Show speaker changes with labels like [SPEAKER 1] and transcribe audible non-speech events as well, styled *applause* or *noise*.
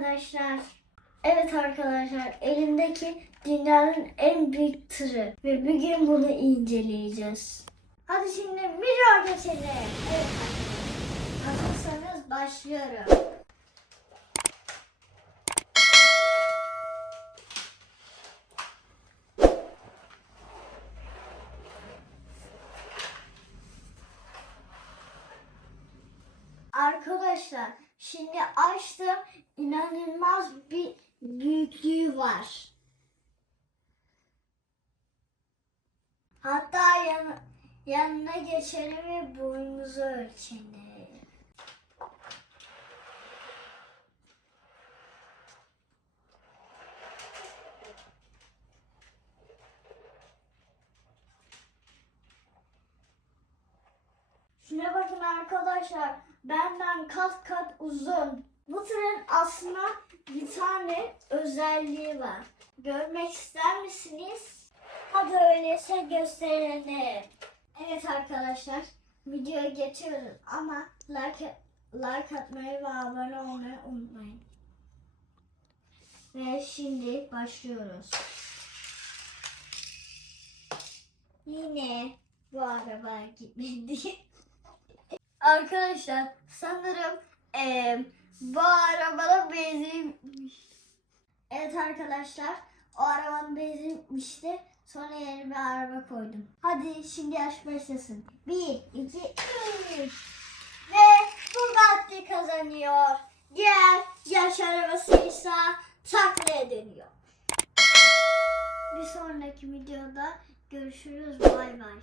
[SPEAKER 1] arkadaşlar. Evet arkadaşlar elimdeki dünyanın en büyük tırı ve bugün bunu inceleyeceğiz. Hadi şimdi video geçelim. Evet. Hazırsanız başlıyorum. Arkadaşlar şimdi açtım inanılmaz bir büyüklüğü var. Hatta yan, yanına geçelim ve boyumuzu ölçelim. Şuna bakın arkadaşlar. Benden kat kat uzun. Bu tren aslında bir tane özelliği var. Görmek ister misiniz? Hadi öyleyse gösterelim. Evet arkadaşlar. Videoya geçiyoruz ama like, like atmayı ve abone olmayı unutmayın. Ve şimdi başlıyoruz. Yine bu araba gitmedi. *laughs* Arkadaşlar sanırım eee, bu arabada benzin Evet arkadaşlar o arabanın benzin bitmişti. Sonra yeni bir araba koydum. Hadi şimdi yaş başlasın. 1, 2, 3. Ve Bugatti kazanıyor. Diğer yaş arabası ise taklaya dönüyor. Bir sonraki videoda görüşürüz. Bay bay.